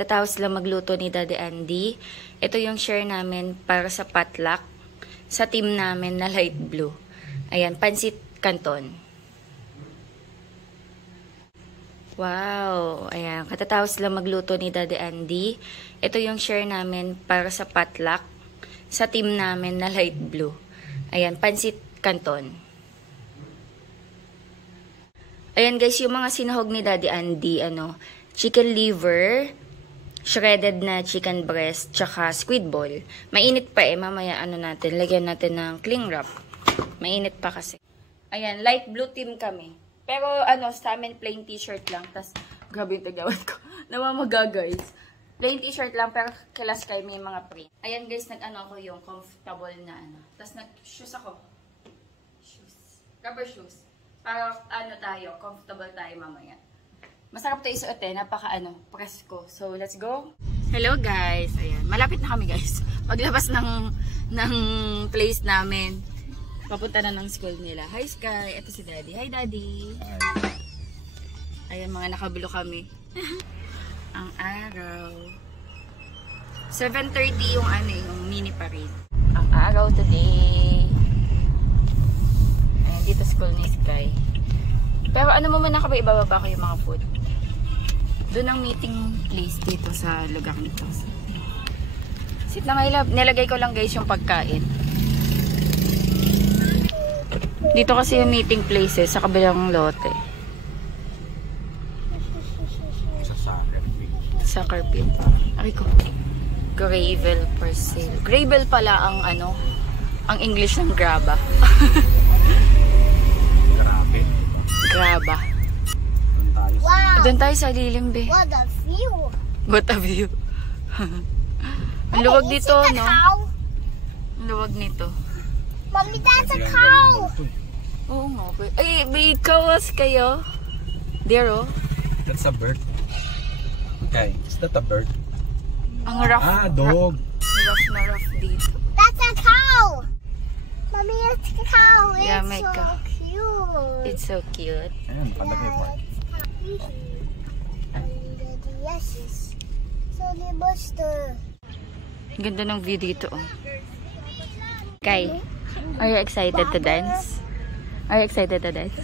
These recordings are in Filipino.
katatapos lang magluto ni Daddy Andy. Ito yung share namin para sa potluck sa team namin na light blue. Ayan, pansit canton. Wow! Ayan, katatapos lang magluto ni Daddy Andy. Ito yung share namin para sa potluck sa team namin na light blue. Ayan, pansit canton. Ayan guys, yung mga sinahog ni Daddy Andy, chicken liver, shredded na chicken breast, tsaka squid ball. Mainit pa mamaya lagyan natin ng cling wrap. Mainit pa kasi. Ayan, light blue team kami. Pero sa amin plain t-shirt lang. Tas, grabe yung tagawan ko. Namamaga guys. Plain t-shirt lang, pero kilas kayo may mga print. Ayan guys, ako yung comfortable na Tas nag-shoes ako. Shoes. Rubber shoes. Para comfortable tayo mamaya. Masarap ito isuot presko. So, let's go. Hello guys. Ayan, malapit na kami guys. Paglabas ng place namin. Papunta na ng school nila. Hi Sky, ito si Daddy. Hi Daddy. Hi. Ayan, mga nakabulo kami. Ang araw. 7:30 yung yung mini parade. Ang araw today. Ayan, dito school ni Sky. Pero muna kami ibababa ko yung mga food. Doon ang meeting place dito sa lugar nito. Sit lang I love. Nilagay ko lang guys yung pagkain. Dito kasi yung meeting places sa kabilang lote. Sa carpet. Ay ko. Gravel for sale. Gravel pala ang ang English ng graba. Graba. Wow. Doon tayo sa lilim, be. What a view. What a view. Ang luwag dito, no? Cow? Ang luwag nito. Mommy, that's a cow. Oo nga. Ay, may kawas kayo. There, oh. That's a bird. Okay, is that a bird? Ang rough. Dog. Rough na rough dito. That's a cow. Mommy, it's a cow. Yeah, It's my so cow. cute. It's so cute. Ayan, palagay pa. Yes. So, Buster. Ang ganda ng view dito, oh. Kai, are you excited to dance? Are you excited to dance?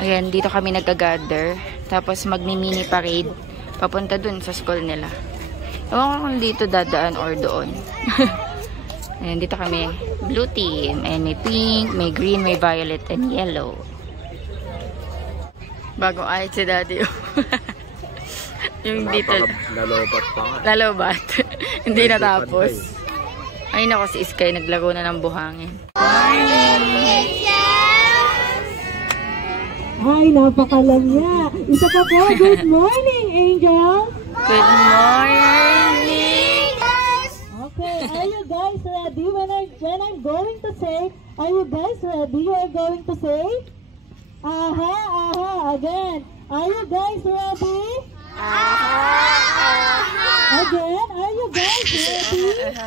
Ayan, dito kami nagka-gather. Tapos magmi-mini parade. Papunta dun sa school nila. Ewan ko kung dito dadaan or doon. Ayan, dito kami. Blue team. Ayan, may pink, may green, may violet, and yellow. Bagong ayat si Daddy. Yung dito. Lalobat pa nga. Lalobat. Hindi natapos. Ayun ako si Sky. Naglaro na ng buhangin. Ay, napakalamya. Isa pa po, good morning, Angel. Good morning. Okay, are you guys ready? When I'm going to say, are you guys ready? You are going to say, aha, aha, again. Are you guys ready? Again, are you guys ready?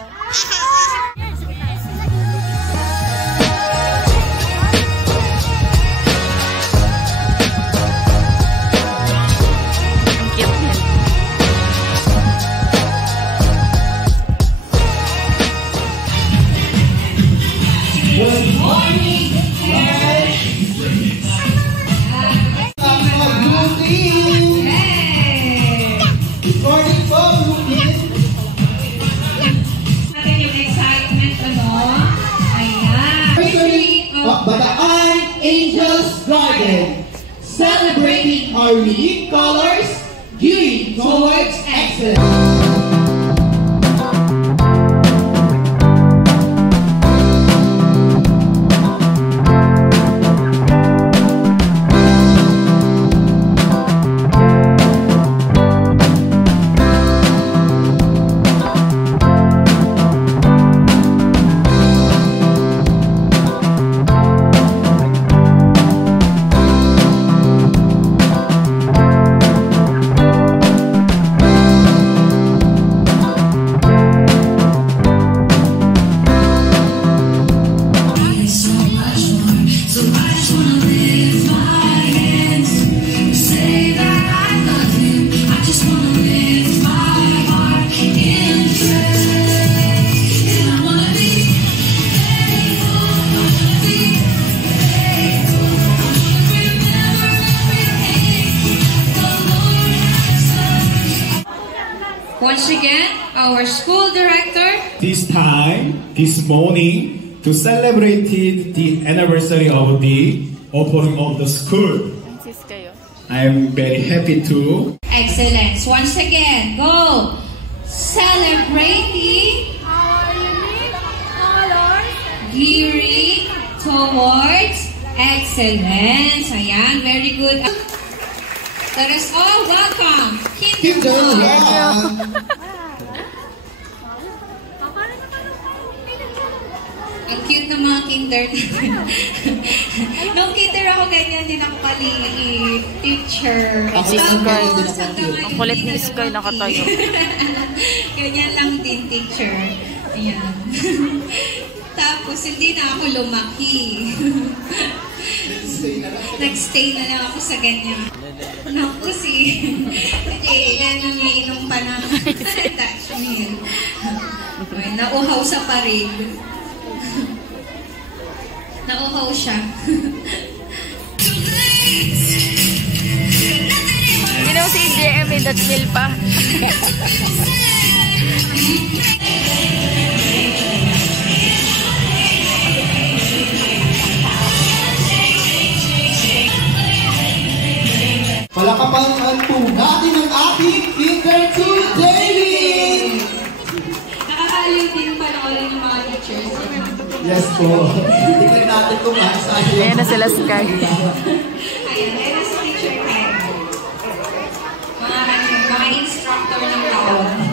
Bataan Angels Garden, celebrating our unique colors, gearing towards excellence. once again, our school director. This time, this morning, to celebrate the anniversary of the opening of the school. I am very happy to. Excellence. Once again, go. Celebrating Our unique colors. gearing towards excellence. Ayan, very good. Let us all welcome Kinder 1. Ang cute ng mga kinder natin. Nung kinder ako, ganyan din ako kaliit. Teacher. Si Sky. Ang Ang kulit ni Sky nakatayo. Ganyan lang din, teacher. Ayan. Tapos, hindi na ako lumaki. Nagstay na lang ako sa ganyan. Naku, yan ang iinom pa ng Dutch meal. Nauhaw sa parig. Nauhaw siya. Ginaw si JM may Dutch meal pa. Palakpakan po natin ang ating Kinder 2 David! Nakakaliw din panoorin ng mga teachers. Yes po. Tignan natin kung maasaya yung... Ayan na sila Sky. Ayan na si teacher Ken. Mga instructor ng taon.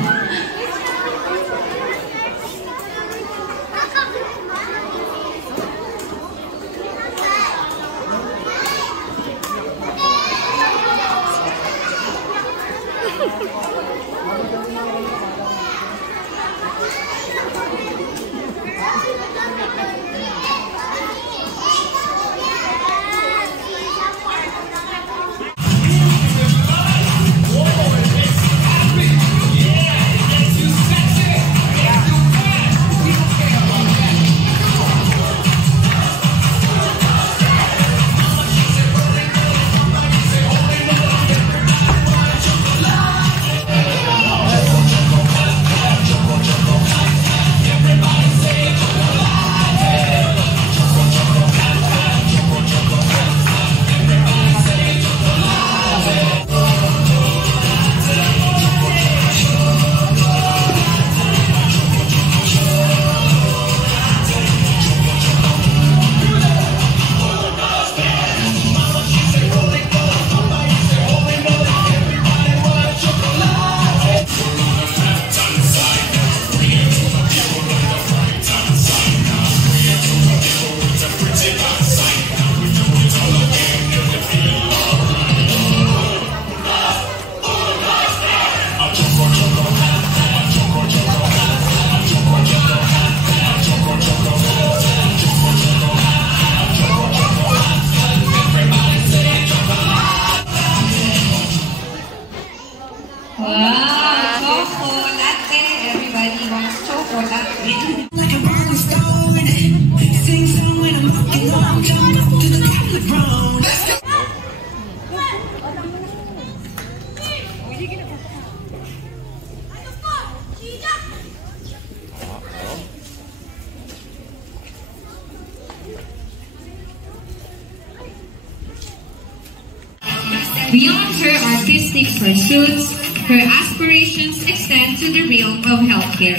Beyond her artistic pursuits, her aspirations extend to the realm of healthcare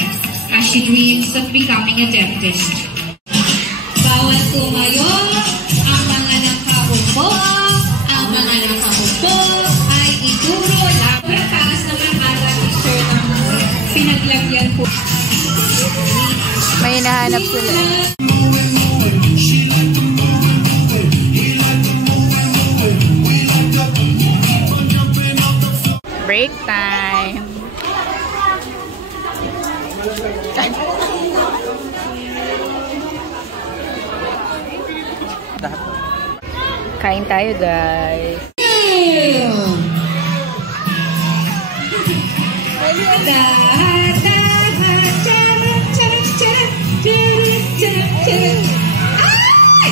as she dreams of becoming a dentist. Bawal tumayo, ang mga nakaupo, ay ituro lang. Taas naman ata t-shirt ang pinaglagyan po. May hinahanap sila. Break time. Kain tayo, guys. Ay!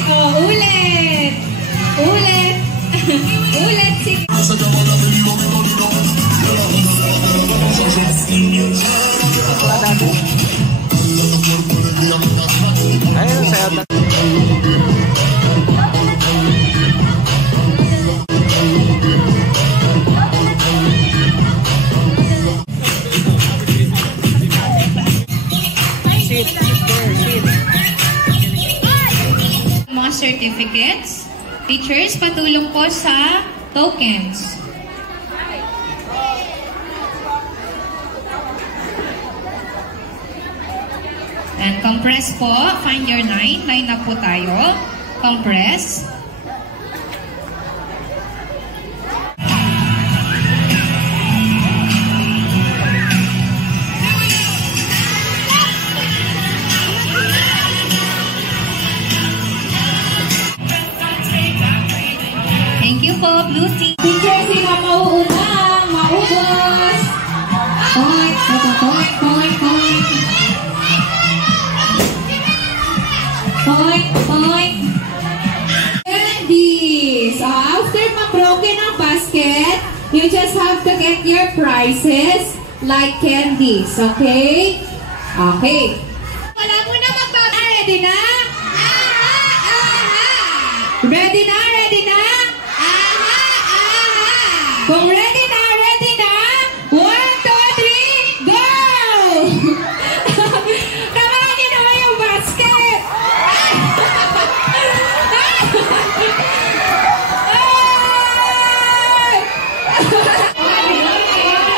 Oh, ulit! Ulit! Ulit! Sige! certificates. Teachers, patulong po sa tokens. And compress po. Find your line. Line up po tayo. Compress. Thank you po, Blue Team. Teacher, sino mauunang maubos? Point, point, point, point. Point, point. Candies. After ma-broken ang basket, you just have to get your prizes like candies, okay? Okay. Wala mo na magpapa. Ready na? Ready na? Ready na? Kung ready na? 1, 2, 3, go! Naman naman yung basket!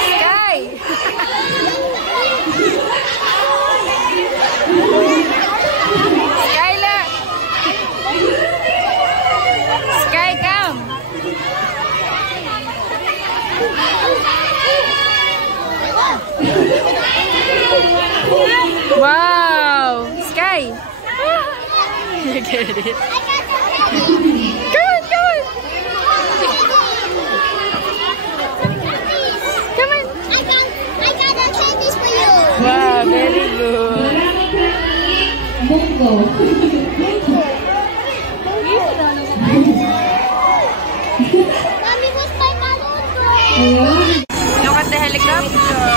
Sky! Skylar! Sky, come! Wow! Sky! You get it? Come on, come on! Come on! I got a candies for you. Wow, very good. Bungo. Mommy, where's my balloon going? Look at the helicopter.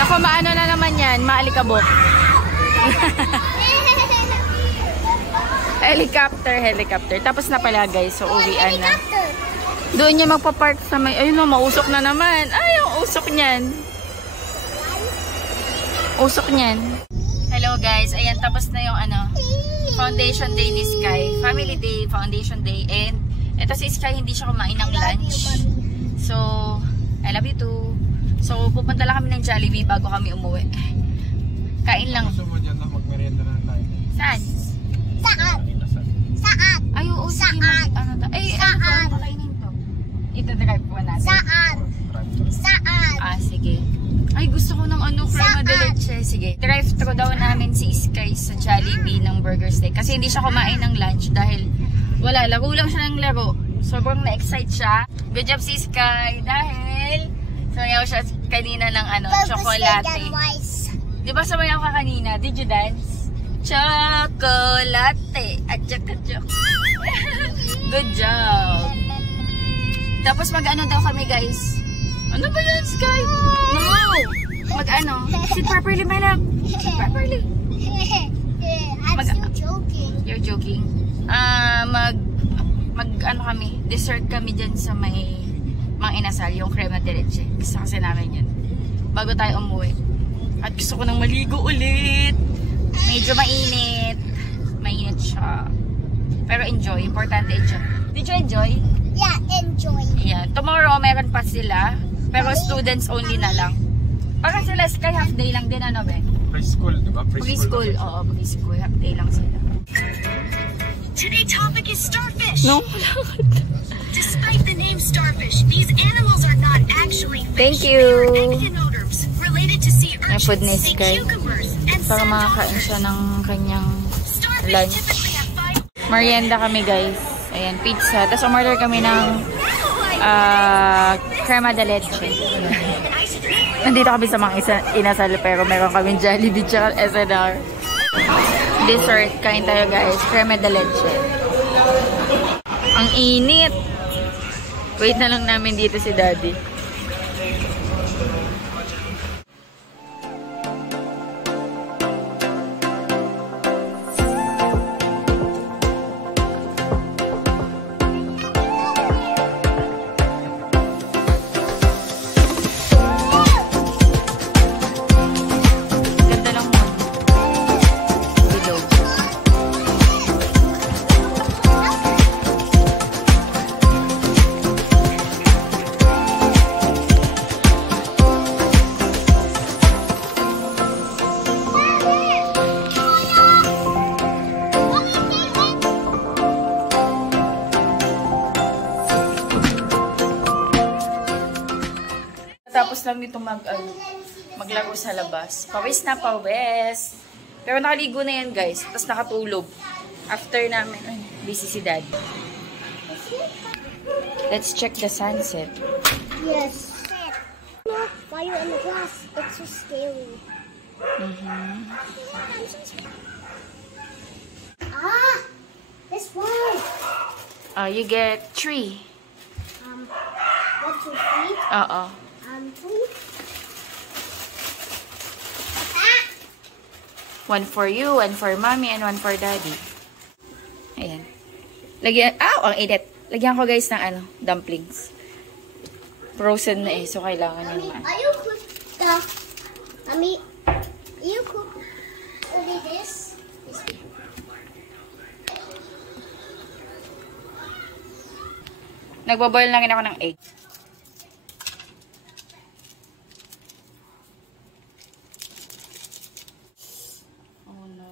Naku, maano na naman yan, maalikabok. Helicopter. Tapos na pala guys, so uwian na. Doon niya magpa-park sa may, ayun o, mausok na naman. Ay, yung usok niyan. Usok niyan. Hello guys, ayan, tapos na yung foundation day ni Sky. Family day, foundation day, and eto si Sky, hindi siya kumain ng lunch. So, I love you too. So, pupunta lang kami ng Jollibee bago kami umuwi. Kain lang. Gusto mo dyan na magmerienda na tayo? Saan? Saan? Saan? Ay, oo, sige. Ano to? Makainin to. Ito drive po natin. Saan? Saan? Ah, sige. Ay, gusto ko ng crema de leche. Sige. Drive-thru daw namin si Sky sa Jollibee ng Burger Steak. Kasi hindi siya kumain ng lunch dahil wala, laro lang siya ng laro. Sobrang na-excite siya. Good job si Sky dahil sumayaw siya kanina ng chocolate. Di ba sumayaw ka kanina? Did you dance? Chocolate at chocolate. Good job. Tapos mag-ano daw kami guys. Ano ba yan, Sky? No! Sit properly, my love. Sit properly. I'm still joking. You're joking. Kami, dessert kami dyan sa may Mang Inasal, yung crema de leche. Gusto kasi namin yun. Bago tayo umuwi. At gusto ko nang maligo ulit. Medyo mainit. Mainit siya. Pero enjoy. Importante enjoy. Did you enjoy? Yeah, enjoy. Yeah. Tomorrow, meron pa sila. Pero students only na lang. Parang sila Sky half day lang din, ano be? Preschool, di ba? Preschool. Oo, preschool. Half day lang sila. Today's topic is starfish. No, Despite the name starfish, these animals are not actually Thank fish. you. They are echinoderms related to sea May food ni urchins and Sky. cucumbers and Para sand makakain dolphins. siya ng kanyang Starfish lunch. typically have 5 Merienda kami guys. Ayan, pizza. Tapos umorder kami ng crema de leche. Nandito kami sa Mang Inasal pero meron kami Jollibee tsaka SNR. Dessert. Kain tayo guys. Crema de leche. Ang init. Wait na lang namin dito si Daddy. Ganda lang mo. Below. Kakatapos lang nito maglaro sa labas. Pawis na pawis. Pero nakaligo na yan guys. Tapos nakatulog. After namin, busy si Daddy. Let's check the sunset. Yes. Look, fire in the glass. It's so scary. Ah! This one! You get 3. 1, 2, 3. Oo. 2. 1 for you, 1 for mommy, and 1 for daddy. Ayan. Lagyan, ang init. Lagyan ko guys ng dumplings. Frozen na so kailangan yung Are you cook the... Mommy, you cook only this? Nagbaboil lang ako ng egg. Oh no.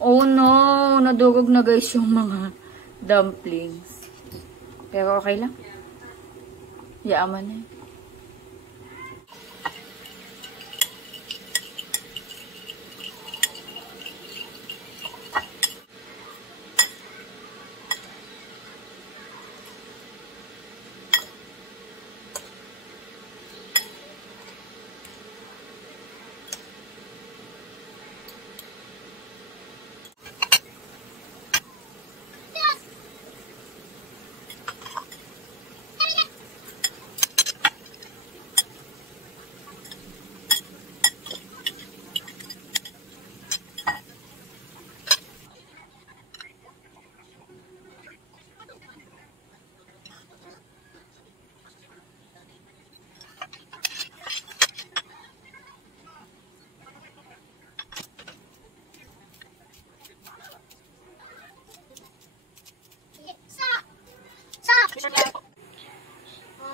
Oh no, nadurog na guys yung mga dumplings. Pero okay lang. Yaman na.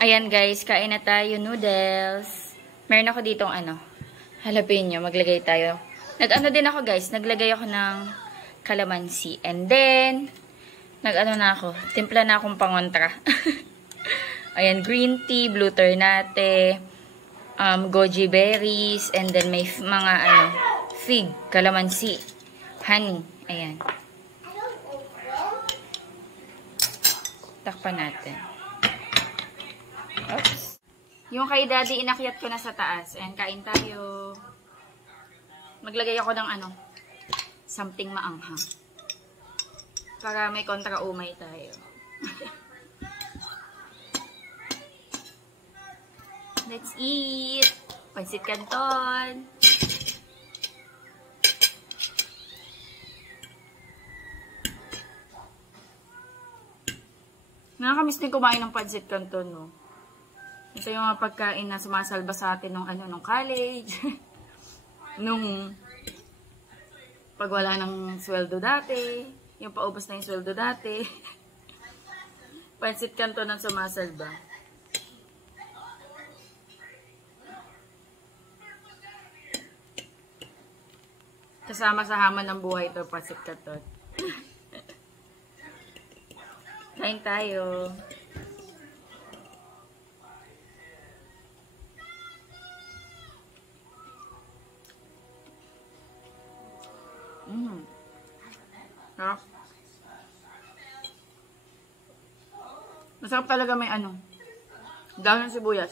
Ayan guys, kain na tayo noodles. Meron ako ditong jalapeno, maglagay tayo. Nag-ano din ako guys, naglagay ako ng calamansi. And then, timpla na akong pangontra. Ayan, green tea, blue ternate, goji berries, and then may mga fig, calamansi, honey. Ayan. Takpan natin. Oops. Yung kay daddy, inakyat ko na sa taas. Ayan, kain tayo. Maglagay ako ng something maanghang. Para may kontra-umay tayo. Let's eat! Pansit Canton! Nakakamiss din kumain ng Pansit Canton, no? Ito yung mga pagkain na sumasalba sa atin nung college. Nung pag wala ng sweldo dati. Yung paubos na yung sweldo dati. Pansit Canton ang sumasalba. Kasama sa haman ng buhay ito, Pansit Canton. Kain tayo. Sarap. Masarap talaga may dahon ng sibuyas.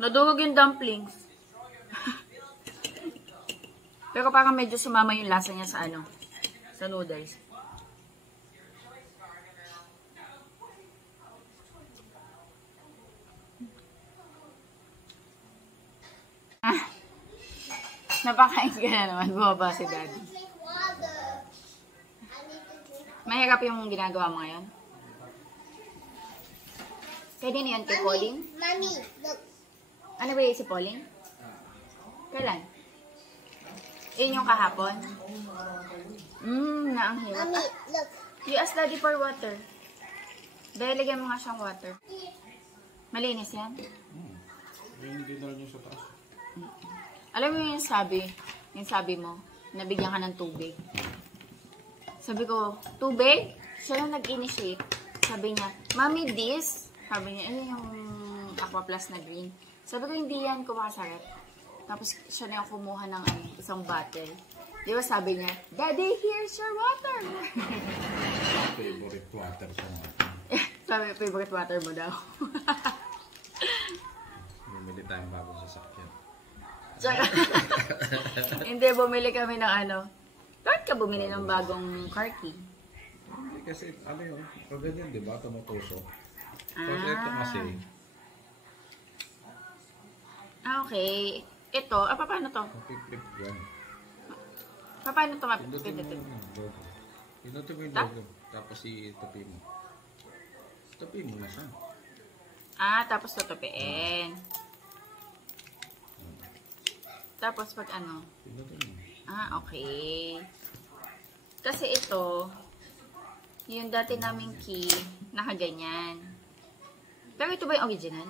Nadurog yung dumplings. Pero parang medyo sumama yung lasa niya sa sa noodles. Napakain ka na naman. Bumaba si daddy. Mahirap yung ginagawa mo ngayon? Pwede na yun kay Pauline? Mommy, look. Ano ba yung si Pauline? Kailan? Yun yung kahapon? Naanghirap. Mommy, look. You ask daddy for water. Dahil lagyan mo nga siyang water. Malinis yan? Hindi na rin yung sa taas. Alam mo yung sabi mo, nabigyan ka ng tubig. Sabi ko, tubig? Siya lang nag-initiate. Sabi niya, Mommy, this? Sabi niya, yung Aqua Plus na green. Sabi ko, hindi yan, kumakasarap. Tapos siya na yung kumuha ng isang bottle. Di ba sabi niya, Daddy, here's your water. Favorite water siya nga. Sabi, favorite water mo daw. Bumili tayong bagong sasakyan. Hindi, bumili kami ng Bakit ka bumili ng bagong car key? Hindi kasi, yun, pag ganyan, di ba, tumutusok. Tapos ito kasi, okay. Ito, paano to? mapipip yan. Paano to Pinutin mo yung logo. Pinutin mo yung logo. Tapos itapi mo. Itapi mo na siya. Tapos tutupiin. Tapos pag Pinutin mo. okay. Kasi ito, yung dati naming key, nakaganyan. Pero ito ba yung original?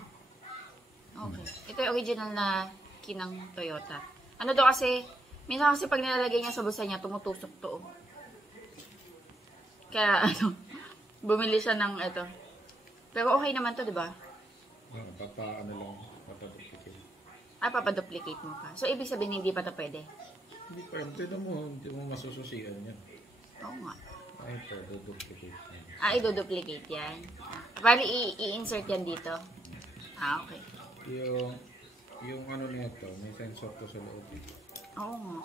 Okay. Ito yung original na key ng Toyota. Ano daw kasi, minsan kasi pag nilalagay niya sa bulsa niya, tumutusok to. Kaya bumili siya ng ito. Pero okay naman to, di ba? Papaduplicate. Papaduplicate mo pa. So, ibig sabihin, hindi pa to pwede? Hindi pa, hindi mo masususian yan. Oo nga. Ay, duplicate yan. I-duplicate yan. Bali, i-insert yan dito. Okay. Yung nito, may sensor ko sa loob. Oo nga.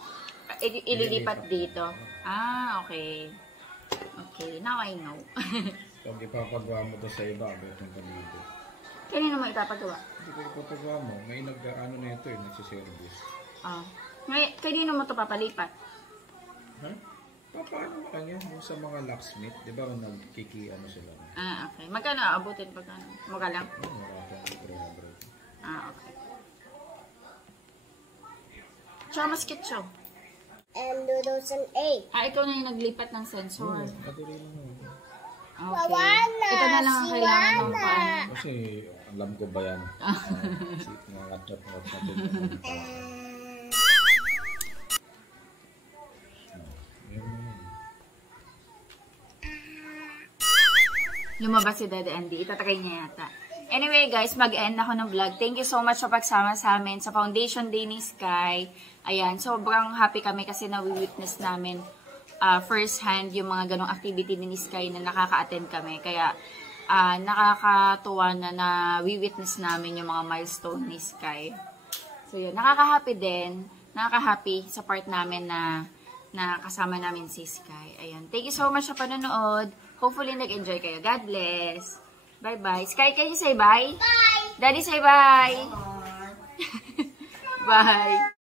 Ililipat dito. Okay. Okay, now I know. Pag ipapagawa mo to sa iba, itong kalibo. Kanino mo itapagawa? Hindi ko ipapagawa mo, may nito nagsiservice. Kanino mo ito papalipat? Paano kanya? Sa mga locksmith, di ba nagkiki sila? Okay. Magkano aabutin pagkano? Mukha lang? Maraming 300. Okay. Tsaka mas kitso. And noodles and egg. Ikaw na yung naglipat ng sensor. Madali lang. Okay. Ito na lang ang kailangan ng paano. Kasi alam ko ba yan? Nangat-ngat natin. Lumabas si Daddy Andy. Itatry niya yata. Anyway guys, mag-end ako ng vlog. Thank you so much sa pagsama sa amin sa Foundation Day ni Sky. Ayan, sobrang happy kami kasi na-witness namin first hand yung mga ganong activity ni Sky na nakaka-attend kami. Kaya nakakatuwa na na-witness namin yung mga milestone ni Sky. So yun, nakaka-happy din. Nakaka-happy sa part namin na kasama namin si Sky. Ayan, thank you so much sa panonood. Hopefully nag-enjoy kayo. God bless. Bye-bye. Sky, can you say bye? Bye! Daddy, say bye! Bye!